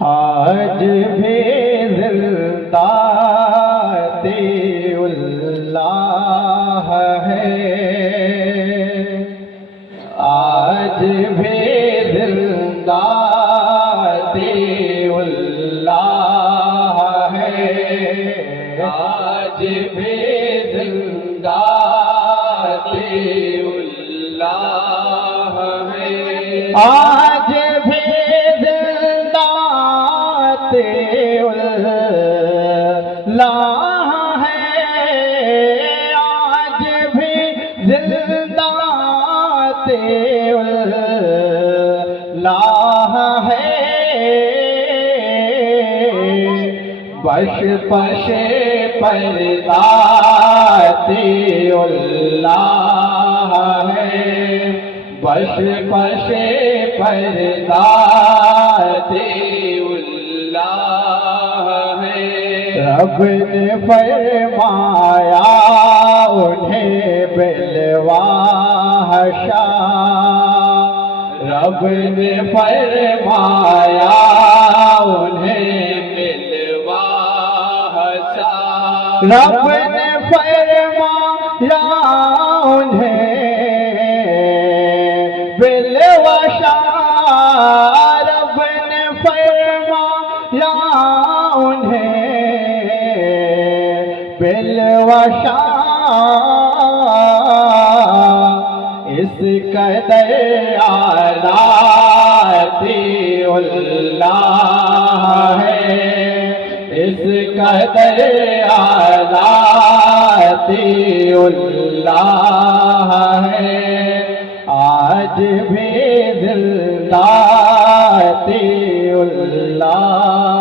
آج بھی زندہ اللہ ہے، آج بھی زندہ اللہ ہے، آج بھی زندہ اللہ ہے، آج بھی زندہ اللہ ہے، آج بھی زندہ اللہ ہے، بش پش پردہ اللہ ہے، بش پش پردہ اللہ ہے، رب نے فرمایا انہیں بالوحشا، رب نے فرمایا انہیں بالوحشا، رب نے فرمایا انہیں بالوحشا، رب نے فرمایا انہیں بالوحشا، اس قدر اعلیٰ اللہ ہے، اس قدر اعلیٰ اللہ ہے، آج بھی زندہ اللہ